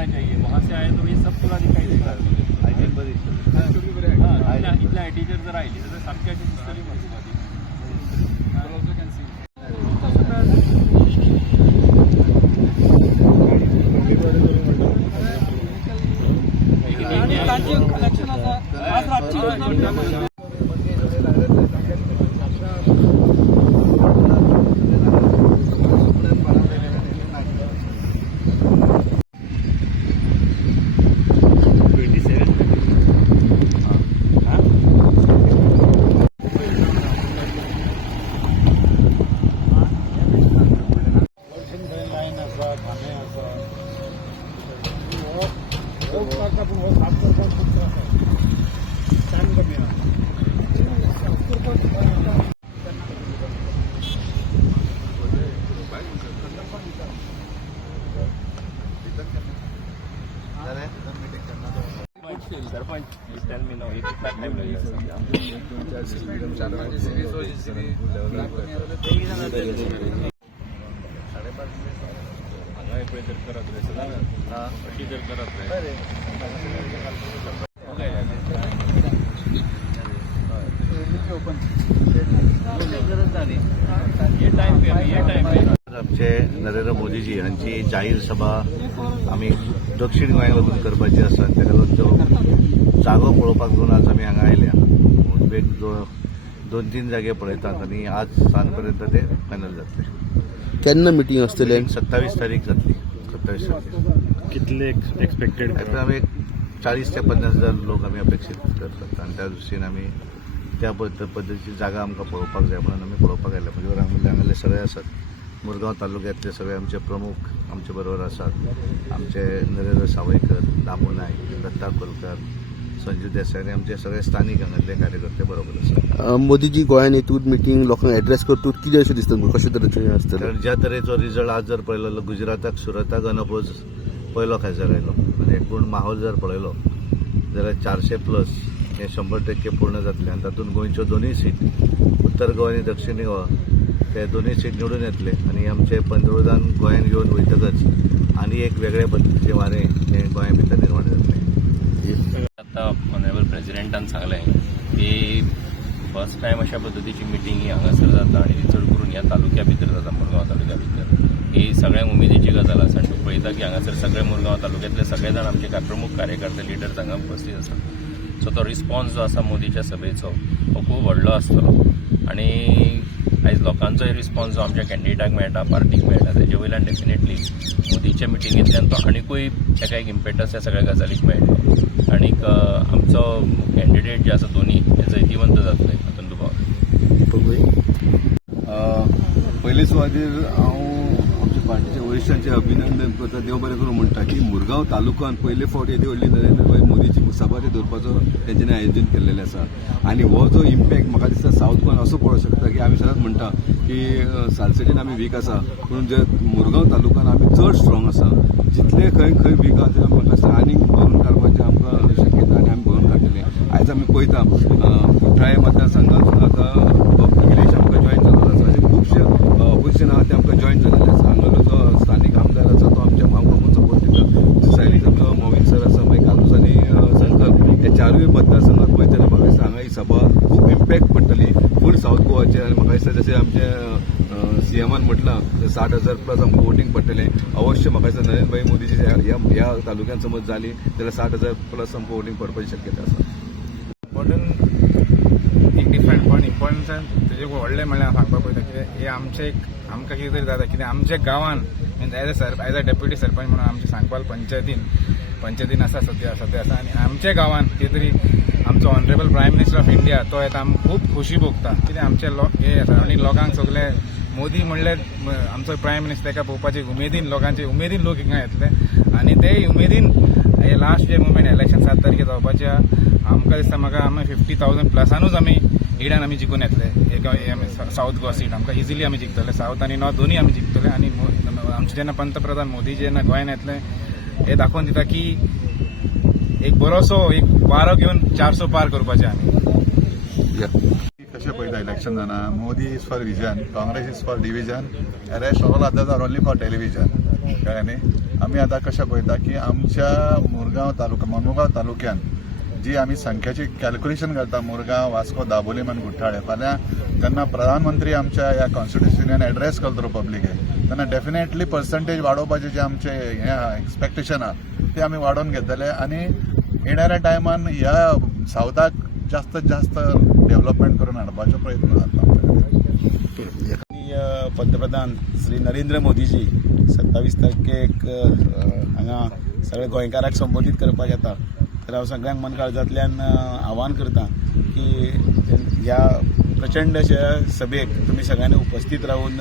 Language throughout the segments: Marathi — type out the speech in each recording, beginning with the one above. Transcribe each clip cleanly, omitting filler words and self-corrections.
करना चाहिए, वहाँ से आए तो ये सब पूरा दिखाई देगा. इथल्या टीचर जर राहिली तर सारख्या दिसतली सरपंच. Tell me now, कितना टाइम लगेगा? आमचे नरेंद्र मोदीजी यांची जाहीर सभा आम्ही दक्षिण गोंयांत वचून करपाची आसा. ताका लागून तो जागो पळोवपाक लागून आज आमी हांगा आयल्या. दोन तीन जागे पळयतात आनी आज सांज पर्यंत ते फायनल जातले. केन्ना मिटींग आसतली? 27 तारीख जातली. 27 तारीख. कितले एक्सपेक्टेड? आता आमी 40 ते 50,000 लोक आमी अपेक्षीत करतात आनी त्या दृश्टीन आमी त्या पद्धतीची जागा आमकां पळोवपाक जाय म्हणून आमी पळोवपाक आयल्या. म्हणजे हांगाले सगळे आसात. मुरगांव तालुक्यांतले सगळे आमचे प्रमुख आमचे बरोबर आसात. आमचे नरेंद्र सावयकर, दामू नायक, दत्ता कोलकार, संजू देसाई आनी आमचे सगळे स्थानीक हांगातले कार्यकर्ते बरोबर आसात. मोदीजी गोंयांत येतून मिटींग लोकांक एड्रेस करतूत कितें अशें दिसता तुमकां? कशे तरेचें आसतलें? कारण ज्या तरेचो रिजल्ट आज जर पळयलो गुजराताक सुरताक अनअपोज पयलो खासदार आयलो आनी एकूण माहोल जर पळयलो जाल्यार 400+ हे 100% पूर्ण जातले आनी तातूंत गोंयच्यो दोनूय सीट उत्तर गोवा आनी दक्षिण गोवा ते दोनूय सीट निवडून येतले आनी आमचे पंतप्रधान गोंयांत येवन वयतकच आनी एक वेगळे पद्धतीचे वारें हे गोंया भितर निर्माण जातले. आता ऑनरेबल प्रेसिडेंटान सांगलें की फर्स्ट टायम अशा पद्धतीची मिटींग ही हांगासर जाता आनी ती चड करून ह्या तालुक्या भितर जाता, मुरगांव तालुक्या भितर. ही सगळ्यांक उमेदीची गजाल आसा आनी तूं पळयता की हांगासर सगळे मुरगांव तालुक्यांतले सगळे जाण आमचे कांय प्रमुख कार्यकर्ते लिडर्स हांगा उपस्थित आसात. सो तो रिस्पॉन्स जो आसा मोदीच्या सभेचो हो खूब व्हडलो आसतलो आनी आयज लोकांचोय रिस्पॉन्स जो आमच्या कॅन्डिडेटाक मेळटा, पार्टीक मेळटा, तेजे वयल्यान डेफिनेटली मोदीच्या मिटिंगेंतल्यान तो आनीकूय ताका एक इम्पेटस ह्या सगळ्या गजालीक मेळटलो आनीक आमचो कॅन्डिडेट जे आसा दोनी हे जैतिवंत जातले हातूंत दुबाव. पयले सुवातेर हांव आमच्या पार्टीच्या वरिश्ठांचे अभिनंदन करता, देव बरें करूं म्हणटा की मुरगांव तालुक्यात पयले फावट येदी व्हडली नरेंद्रभाई मोदीची सभा दवरपाचो तेंच्यांनी आयोजन केल्लेलें आसा आनी हो जो इम्पॅक्ट म्हाका दिसता सावथ गोंयान असो पळोवंक शकता की आमी सदांच म्हणटा की सालसेटीन आमी वीक आसा पूण जे मुरगांव तालुक्यात आमी चड स्ट्रॉंग आसा. जितले खंय वीक आहा ते म्हाका दिसता आनीक भरून काडपाचें आमकां शक्यता आनी आमी भरून काडटले. आयज आमी पळयता कुट्राळे मतदारसंघात सुद्दां आतां निलेश आमकां जॉयन जाल्लो आसा. अशें खुबशे ऑपोजिशन आहा ते आमकां जॉयन जाल्ले आसा. हांगालो जो स्थानीक आमदार आसा तो आमकां खूब सपोर्ट दिता. सायडीक आमचो मोविन सर आसा, मागीर कालूस आनी संकल्प हे चारूय मतदारसंघात पळयतना म्हाका दिसता हांगा ही सभा खूब इम्पॅक्ट पडटली फूल सावथ गोवाचेर आनी म्हाका दिसता जशें आमचे सीएमान म्हटलां 60,000+ आमकां वोटींग पडटलें. अवश्य म्हाका दिसता नरेंद्रभाई मोदीची ह्या तालुक्यांत समज जाली जाल्यार 60,000+ आमकां वोटींग पडपाची शक्यता आसा. इम्पॉर्टंट एक डिफरंट पण इम्पॉर्टन्स तेजे व्हडलें म्हणल्यार सांगपाक पळयता कितें हे आमचे आमकां कितें तरी जाता कितें आमच्या गांवान एज अ डेप्युटी सरपंच म्हणून आमच्या सांगपाल पंचायतीन आसा सद्या आसा आनी आमच्या गांवान कितें तरी आमचो honourable prime minister of India तो येता आमकां खूब खोशी भोगता. कितें आमचे हे सरावंडींग लोकांक सगळे मोदी म्हणले आमचो प्रायम मिनिस्टर ताका पळोवपाचे उमेदीन लोक हिंगा येतले आनी ते उमेदीन हे लास्ट जे मुवमेंट इलेक्शन 7 तारखेर जावपाचे आमकां दिसता म्हाका आमी 50,000+ आमी हिडान आमी जिखून येतले. एक सावथ गोवा सीट आमकां इजिली आमी जिखतले. सावथ आनी नॉर्थ दोनूय आमी जिखतले आनी आमचे जेन्ना पंतप्रधान मोदी जेन्ना गोंयांत येतले हे दाखोवन दिता की एक बरोसो एक वारो घेवन 400 पार करपाचे आमी. कशें पळयता इलेक्शन जाना Modi is for vision, Congress is for division, rest all others are only for television कळ्ळें न्ही. आमी आतां कशें पळयता की आमच्या मुरगांव तालुक्यान जी आमी संख्याची कॅल्क्युलेशन करता मुरगांव वास्को दाबोलीम आनी गुट्टाळे फाल्यां जेन्ना प्रधानमंत्री आमच्या ह्या कॉन्स्टिट्युशनान एड्रेस करतलो पब्लिकेक तेन्ना डेफिनेटली पर्संटेज वाडोवपाचें जें आमचें हें एक्सपेक्टेशन आहा तें आमी वाडोवन घेतले आनी येणाऱ्या टायमान ह्या सावथाक जास्तीत जास्त डेव्हलपमेंट करून हाडपाचो प्रयत्न जाता पंतप्रधान श्री नरेंद्र मोदीजी 27 तारखेक हांगा सगळे गोंयकारांक संबोधीत करपाक येता तर हांव सगळ्यांक मन काळजांतल्यान आव्हान करता की ह्या प्रचंड अशा सभेक तुमी सगळ्यांनी उपस्थित रावन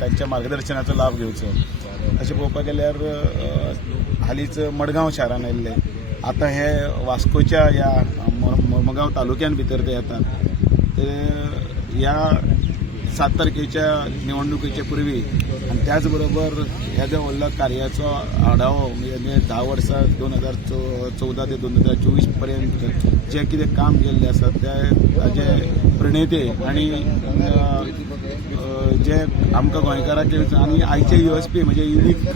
तांच्या मार्गदर्शनाचो लाभ घेवचो अशें पळोवपाक गेल्यार हालींच मडगांव शारान आयिल्ले आतां हे वास्कोच्या ह्या मुरगांव तालुक्यान भितर ते येतात ते ह्या 7 तारखेच्या निवडणुकीचे पूर्वी आणि त्याच बरोबर ह्या ज्या व्हडल्या कार्याचो आढावो म्हणजे 10 वर्सां 2014 ते 2024 पर्यंत जे कितें काम केल्लें आसा ताचे प्रणेते आनी जे आमकां गोंयकारांक आनी आयचे USP म्हणजे युनीक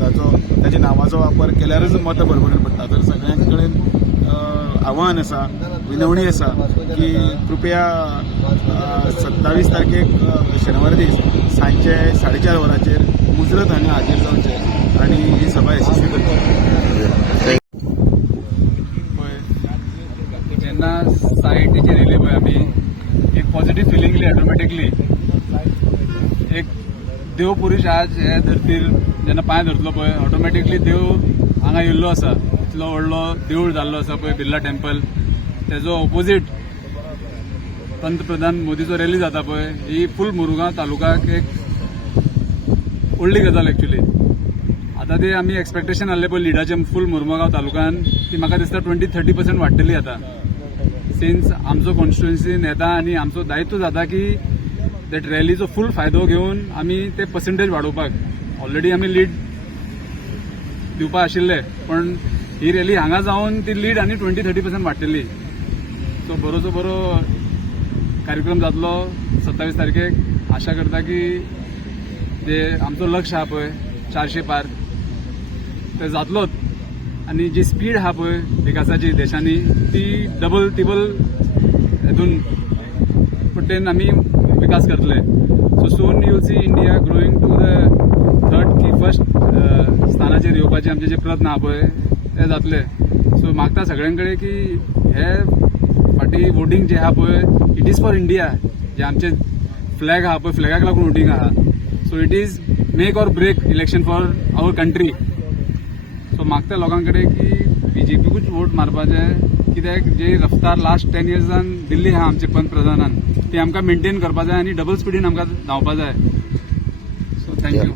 ताच्या नांवाचो वापर केल्यारच मतां बरोबरीन पडटा तर सगळ्यां कडेन आव्हान आसा विनवणी आसा की कृपया 27 तारखेक शेनवार दीस सांजचे 4:30 वरांचेर मुजरत हांगा हाजीर जावचे आनी ही सभा यशस्वी करची जेन्ना सायटीचेर येयले पळय आमी एक पॉझिटिव्ह फिलिंगली ऑटोमॅटिकली एक देव पुरुश आज हे धरतीर जेन्ना पांय धरतलो पळय ऑटोमॅटिकली देव हांगा येयल्लो आसा इतलो व्हडलो देवूळ जाल्लो आसा पळय बिर्ला टेम्पल तेजो ऑपोजीट पंतप्रधान मोदीचो रॅली जाता पळय ही फूल मुरगांव तालुक्याक एक व्हडली गजाल एक्चुली आतां ते आमी एक्सपेक्टेशन आहले पळय लिडाचे फूल मुरगांव तालुक्यान ती म्हाका दिसता 20-30% वाडटली आतां सिन्स आमचो कॉन्स्टिट्युएन्सीन येता आनी आमचो दायित्व जाता की दॅट रॅलीचो फूल फायदो घेवन आमी ते पर्संटेज वाडोवपाक ऑलरेडी आमी लीड दिवपा आशिल्ले पण ही रॅली हांगा जावन ती लीड आनी 20-30% वाडटली सो बरोचो बरो कार्यक्रम जातलो 27 तारखेक आशा करता की जे आमचो लक्ष आहा पळय 400 पार ते जातलोच आनी जी स्पीड आहा पळय विकासाची देशांनी ती डबल तिबल हेतून पट्टेन आमी विकास करतले so soon you see India growing to the 3rd की 1st स्थानाचेर येवपाचे आमचे जे प्रयत्न आहा पळय ते जातले सो मागता सगळ्यां कडेन की हे फाटी वोटींग जे आहा पळय इट इज फॉर इंडिया जे आमचे फ्लॅग आहा पळय फ्लॅगाक लागून वोटींग आहा so it is make or break election for our country so मागता लोकां कडेन की BJPकूच वोट मारपाचें कित्याक जे रफ्तार लास्ट 10 इयर्सान दिल्ली आहा आमचे पंतप्रधानान ती आमकां मेंटेन करपा जाय आनी डबल स्पिडीन आमकां धांवपा जाय सो थँक्यू